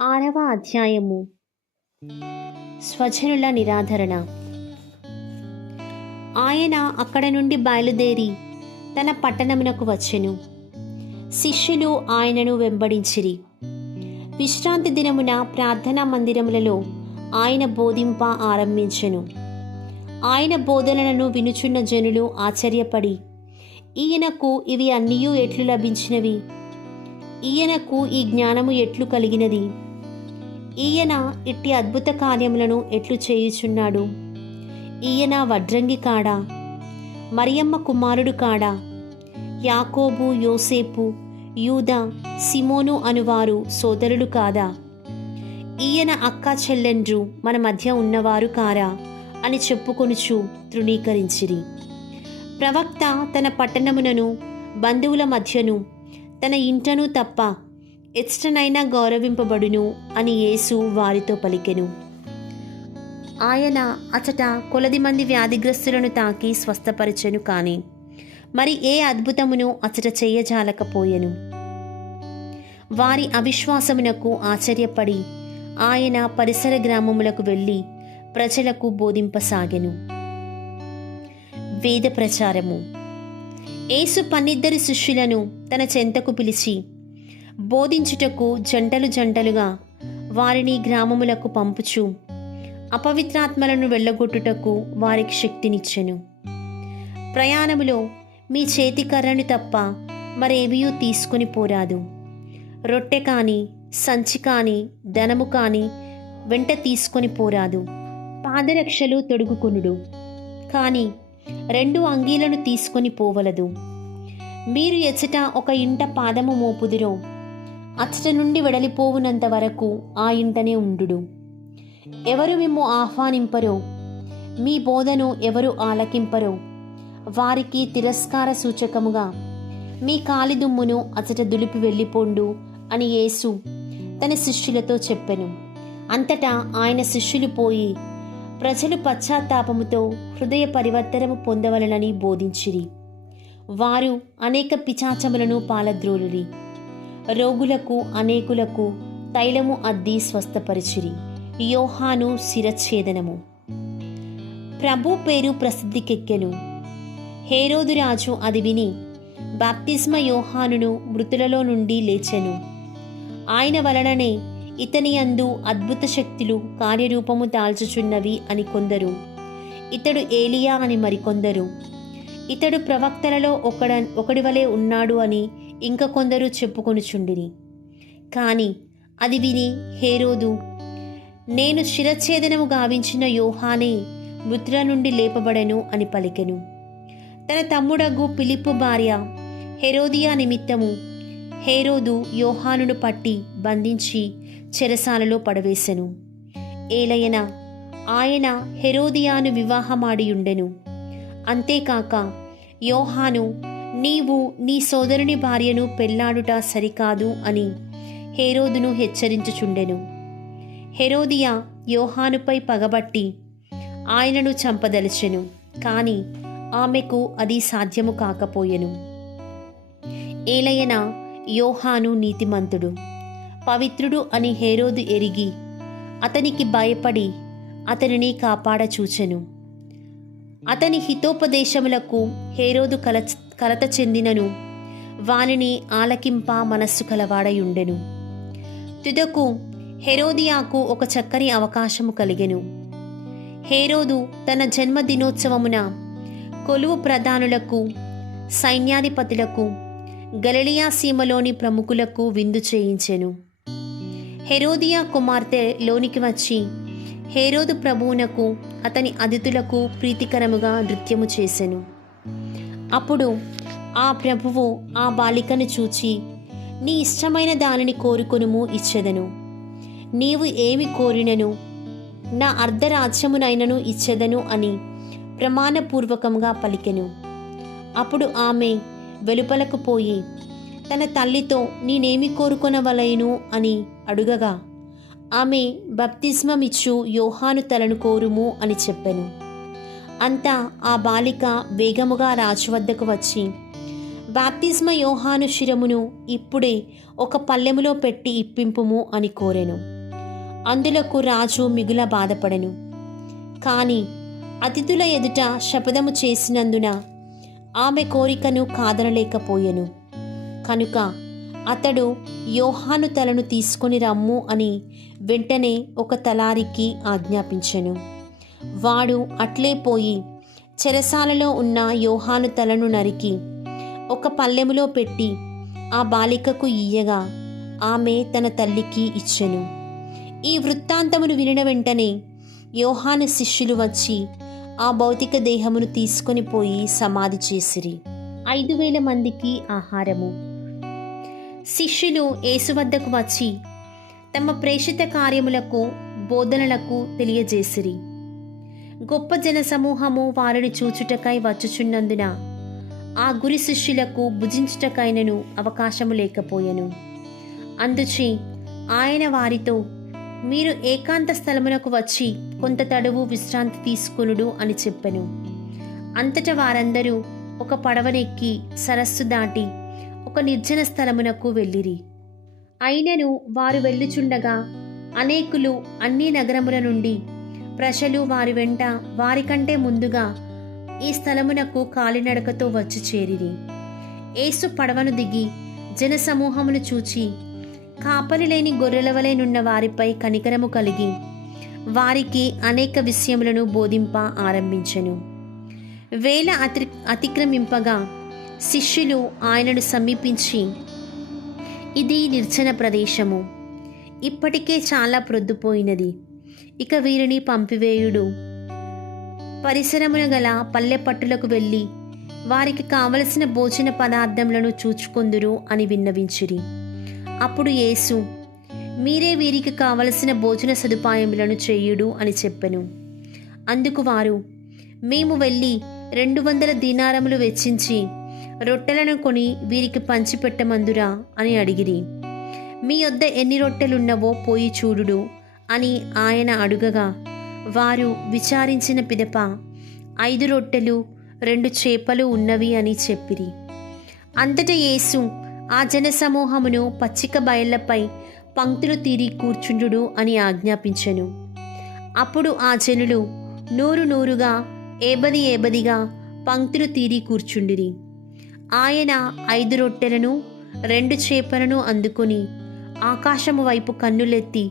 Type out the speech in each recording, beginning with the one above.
ఆరవ అధ్యాయము. స్వజనుల నిరాధరణ. ఆయన అక్కడ నుండి బయలుదేరి తన పట్టణమునకు వచ్చెను. శిష్యులు ఆయనను వెంబడించిరి. విశ్రాంతి దినమున ప్రార్థనా మందిరములలో ఆయన బోధింప ఆరంభించెను. ఆయన బోధనలను వినుచున్న జనులు ఆశ్చర్యపడి, ఈయనకు ఇవి అన్నీయూ ఎట్లు లభించినవి? ఈయనకు ఈ జ్ఞానము ఎట్లు కలిగినది? ఈయన ఇట్టి అద్భుత కార్యములను ఎట్లు చేయుచున్నాడు? ఈయన వడ్రంగి కాడా? మరియమ్మ కుమారుడు కాడా? యాకోబు, యోసేపు, యూదా, సిమోను అనువారు సోదరులు కాదా? ఈయన అక్క చెల్లెండ్రు మన మధ్య ఉన్నవారు కారా అని చెప్పుకొనుచు తృణీకరించిరి. ప్రవక్త తన పట్టణమునను బంధువుల మధ్యను తన ఇంటను తప్ప ఎచ్చటనైనా గౌరవింపబడును అని యేసు వారితో పలికెను. ఆయన అచట కొలది మంది వ్యాధిగ్రస్తులను తాకి స్వస్థపరచెను, కాని మరి ఏ అద్భుతమును అచట చెయ్యజాలకపోయెను. వారి అవిశ్వాసమునకు ఆశ్చర్యపడి ఆయన పరిసర గ్రామములకు వెళ్ళి ప్రజలకు బోధింపసాగెను. వేద ప్రచారము. యేసు 12 శిష్యులను తన చెంతకు పిలిచి బోధించుటకు జంటలు జంటలుగా వారిని గ్రామములకు పంపుచు అపవిత్రాత్మలను వెళ్ళగొట్టుటకు వారికి శక్తినిచ్చెను. ప్రయాణములో మీ చేతి కర్రను తప్ప మరేమియూ తీసుకుని పోరాదు. రొట్టె కాని, సంచి కాని, ధనము కాని వెంట తీసుకొని పోరాదు. పాదరక్షలు తొడుగుకొనుడు, కాని 2 అంగీలను తీసుకొని పోవలదు. మీరు ఎచ్చట ఒక ఇంట పాదము మోపుదురో అచ్చట నుండి వెడలిపోవునంత వరకు ఆ ఇంటనే ఉండుడు. ఎవరు మిమ్ము ఆహ్వానింపరో, మీ బోధను ఎవరు ఆలకింపరో వారికి తిరస్కార సూచకముగా మీ కాలిదుమ్మును అచ్చట దులిపి వెళ్ళిపోండు అని యేసు తన శిష్యులతో చెప్పెను. అంతటా ఆయన శిష్యులు పోయి ప్రజలు పశ్చాత్తాపముతో హృదయ పరివర్తనము పొందవలనని బోధించిరి. వారు అనేక పిశాచములను పాలద్రోలిరి. రోగులకు అనేకులకు తైలము అద్ది స్వస్థపరిచిరి. యోహాను శిరచ్ఛేదనము. ప్రభు పేరు ప్రసిద్ధికెక్కెను. హేరోదు రాజు అది విని బాప్తిస్మ యోహానును మృతులలో నుండి లేచెను. ఆయన వలననే ఇతని యందు అద్భుత శక్తులు కార్యరూపము దాల్చుచున్నవి అని కొందరు, ఇతడు ఏలియా అని మరికొందరు, ఇతడు ప్రవక్తలలో ఒకడి వలె ఉన్నాడు అని ఇంక కొందరు చెప్పుకొనుచుండిరి. కాని అది విని హేరోదు, నేను శిరచ్ఛేదనము గావించిన యోహానే మృతుల నుండి లేపబడెను అని పలికెను. తన తమ్ముడగు ఫిలిప్పు భార్య హెరోదియా నిమిత్తము హేరోదు యోహానును పట్టి బంధించి చెరసాలలో పడవేశెను. ఏలయన ఆయన హెరోదియాను వివాహమాడియుండెను. అంతేకాక యోహాను, నీవు నీ సోదరుని భార్యను పెళ్లాడుట సరికాదు అని హేరోదును హెచ్చరించుచుండెను. హెరోదియా యోహానుపై పగబట్టి ఆయనను చంపదలిచెను, కాని ఆమెకు అది సాధ్యము కాకపోయెను. ఏలయన యోహాను నీతిమంతుడు, పవిత్రుడు అని హేరోదు ఎరిగి అతనికి భయపడి అతనిని కాపాడచూచెను. అతని హితోపదేశములకు హేరోదు కలత చెందినను వానిని ఆలకింప మనస్సు కలవాడయుండెను. తుదకు హెరోదియాకు ఒక చక్కని అవకాశము కలిగెను. హేరోదు తన జన్మదినోత్సవమున కొలువు ప్రధానులకు, సైన్యాధిపతులకు, గలిలయ సీమలోని ప్రముఖులకు విందు చేయించెను. హెరోదియా కుమార్తె లోనికి వచ్చి హేరోదు ప్రభువునకు అతని అతిథులకు ప్రీతికరముగా నృత్యము చేసెను. అప్పుడు ఆ ప్రభువు ఆ బాలికను చూచి, నీ ఇష్టమైన దానిని కోరుకొనుము, ఇచ్చెదను. నీవు ఏమి కోరినను నా అర్ధరాజ్యమునైనను ఇచ్చెదను అని ప్రమాణపూర్వకంగా పలికెను. అప్పుడు ఆమె వెలుపలకు పోయి తన తల్లితో నేనేమి కోరుకొనవలెను అని అడుగగా ఆమె బప్తిస్మమిచ్చు యోహాను తలను కోరుము అని చెప్పెను. అంతా ఆ బాలిక వేగముగా రాజు వద్దకు వచ్చి బాప్తిస్మ యోహాను శిరమును ఇప్పుడే ఒక పల్లెములో పెట్టి ఇప్పింపుము అని కోరెను. అందులకు రాజు మిగుల బాధపడెను. కాని అతిథుల ఎదుట శపథము చేసినందున ఆమె కోరికను కాదనలేకపోయెను. కనుక అతడు యోహాను తలను తీసుకొని రమ్ము అని వెంటనే ఒక తలారికి ఆజ్ఞాపించెను. వాడు అట్లే పోయి చెరసాలలో ఉన్న యోహాను తలను నరికి ఒక పల్లెములో పెట్టి ఆ బాలికకు ఇయ్యగా ఆమె తన తల్లికి ఇచ్చెను. ఈ వృత్తాంతమును వినిన వెంటనే యోహాను శిష్యులు వచ్చి ఆ భౌతిక దేహమును తీసుకొని పోయి సమాధి చేసిరి. 5,000 మందికి ఆహారము. శిష్యులు యేసు వద్దకు వచ్చి తమ ప్రేషిత కార్యములకు బోధనలకు తెలియజేసిరి. గొప్ప జన సమూహము వారిని చూచుటకై వచ్చుచున్నందున ఆ గురి శిష్యులకు భుజించుటకైనను అవకాశము లేకపోయెను. అందుచే ఆయన వారితో, మీరు ఏకాంత స్థలమునకు వచ్చి కొంత తడువు విశ్రాంతి తీసుకొనుడు అని చెప్పెను. అంతటా వారందరూ ఒక పడవనెక్కి సరస్సు దాటి ఒక నిర్జన స్థలమునకు వెళ్ళిరి. అయినను వారు వెళ్ళుచుండగా అనేకులు అన్ని నగరముల నుండి ప్రజలు వారి వెంట వారికంటే ముందుగా ఈ స్థలమునకు కాలినడకతో వచ్చి చేరిరి. యేసు పడవను దిగి జనసమూహమును చూచి కాపలి లేని గొర్రెల వలెనున్న వారిపై కనికరము కలిగి వారికి అనేక విషయములను బోధింప ఆరంభించెను. వేళ అతిక్రమింపగా శిష్యులు ఆయనను సమీపించి, ఇది నిర్జన ప్రదేశము, ఇప్పటికే చాలా ప్రొద్దుపోయినది, ఇక వీరిని పంపివేయుడు. పరిసరమున గల పల్లె పట్టులకు వెళ్ళి వారికి కావలసిన భోజన పదార్థములను చూచుకొందురు అని విన్నవించిరి. అప్పుడు యేసు, మీరే వీరికి కావలసిన భోజన సదుపాయములను చేయుడు అని చెప్పెను. అందుకు వారు, మేము వెళ్ళి 200 దీనారములు వెచ్చించి రొట్టెలను కొని వీరికి పంచిపెట్టమందురా అని అడిగిరి. మీ యొద్ద ఎన్ని రొట్టెలున్నవో పోయి చూడుడు అని ఆయన అడుగగా వారు విచారించిన పిదప 5 రొట్టెలు 2 చేపలు ఉన్నవి అని చెప్పిరి. అంతటా యేసు ఆ జనసమూహమును పచ్చిక బయళ్లపై పంక్తులు తీరి కూర్చుండు అని ఆజ్ఞాపించెను. అప్పుడు ఆ జనులు నూరు నూరుగా ఏబదిగా పంక్తులు తీరి కూర్చుండిరి. ఆయన 5 రొట్టెలను 2 చేపలను అందుకొని ఆకాశము వైపు కన్నులెత్తి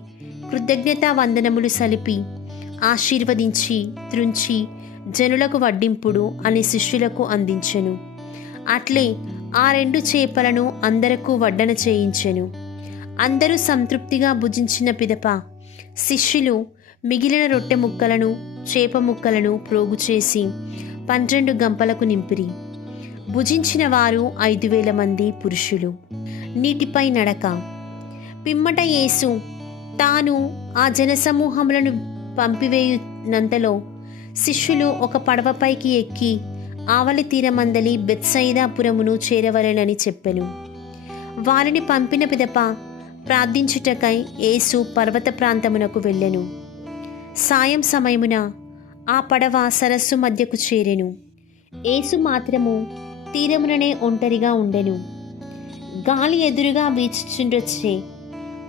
కృతజ్ఞతా వందనములు సలిపి ఆశీర్వదించి త్రుంచి జనులకు వడ్డింపుడు అని శిష్యులకు అందించెను. అట్లే ఆ 2 చేపలను అందరకు వడ్డన చేయించెను. అందరూ సంతృప్తిగా భుజించిన పిదప శిష్యులు మిగిలిన రొట్టె ముక్కలను చేప ముక్కలను ప్రోగు చేసి 12 గంపలకు నింపిరి. భుజించిన వారు 5,000 మంది పురుషులు. నీటిపై నడక. పిమ్మట యేసు తాను ఆ జనసమూహములను పంపివేయునంతలో శిష్యులు ఒక పడవపైకి ఎక్కి ఆవలి తీరమందలి బెత్సయిదాపురమును చేరవలెనని చెప్పెను. వారిని పంపిన పిదప ప్రార్థించుటకై యేసు పర్వత ప్రాంతమునకు వెళ్ళెను. సాయం సమయమున ఆ పడవ సరస్సు మధ్యకు చేరెను. యేసు మాత్రము తీరముననే ఒంటరిగా ఉండెను. గాలి ఎదురుగా వీచుచుండొచ్చే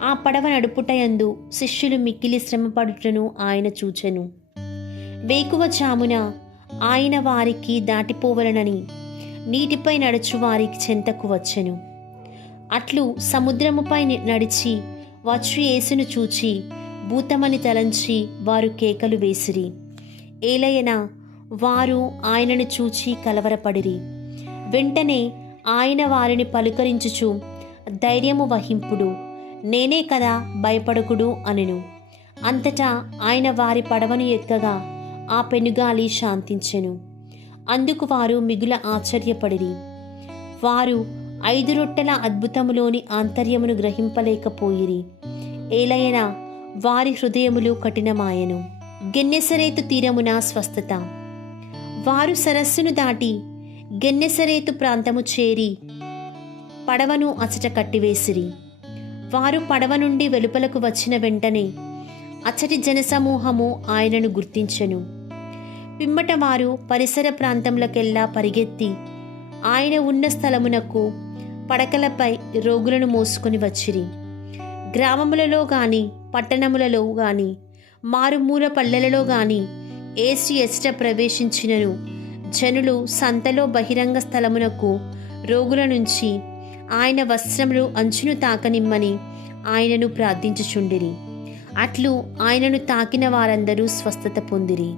ఆ పడవ నడుపుటయందు శిష్యులు మిక్కిలి శ్రమపడుటను ఆయన చూచెను. వేకువ జామున ఆయన వారికి దాటిపోవలనని నీటిపై నడుచు వారికి చెంతకు వచ్చెను. అట్లు సముద్రముపై నడిచి వచ్చు యేసును చూచి భూతమని తలంచి వారు కేకలు వేసిరి. ఏలయన వారు ఆయనను చూచి కలవరపడిరి. వెంటనే ఆయన వారిని పలుకరించుచు, ధైర్యము వహింపుడు, నేనే కదా, భయపడకుడు అనెను. అంతటా ఆయన వారి పడవను ఎక్కగా ఆ పెనుగాలి శాంతించెను. అందుకు వారు మిగుల ఆశ్చర్యపడిరి. వారు 5 రొట్టెల అద్భుతములోని ఆంతర్యమును గ్రహింపలేకపోయిరి. ఏలయన వారి హృదయములు కఠినమాయెను. గెన్నెసరేతు తీరమున స్వస్థత. వారు సరస్సును దాటి గెన్నెసరేతు ప్రాంతము చేరి పడవను అచట కట్టివేసిరి. వారు పడవ నుండి వెలుపలకు వచ్చిన వెంటనే అచ్చటి జనసమూహము ఆయనను గుర్తించెను. పిమ్మట వారు పరిసర ప్రాంతములకెల్లా పరిగెత్తి ఆయన ఉన్న స్థలమునకు పడకలపై రోగులను మోసుకొని వచ్చిరి. గ్రామములలో గాని పట్టణములలో గాని మారుమూల పల్లెలలో గాని యేసు ఎచ్చట ప్రవేశించినను జనులు సంతలో బహిరంగ స్థలమునకు రోగుల నుంచి ఆయన వస్త్రములు అంచును తాకనిమ్మని ఆయనను ప్రార్థించుచుండిరి. అట్లు ఆయనను తాకిన వారందరూ స్వస్థత పొందిరి.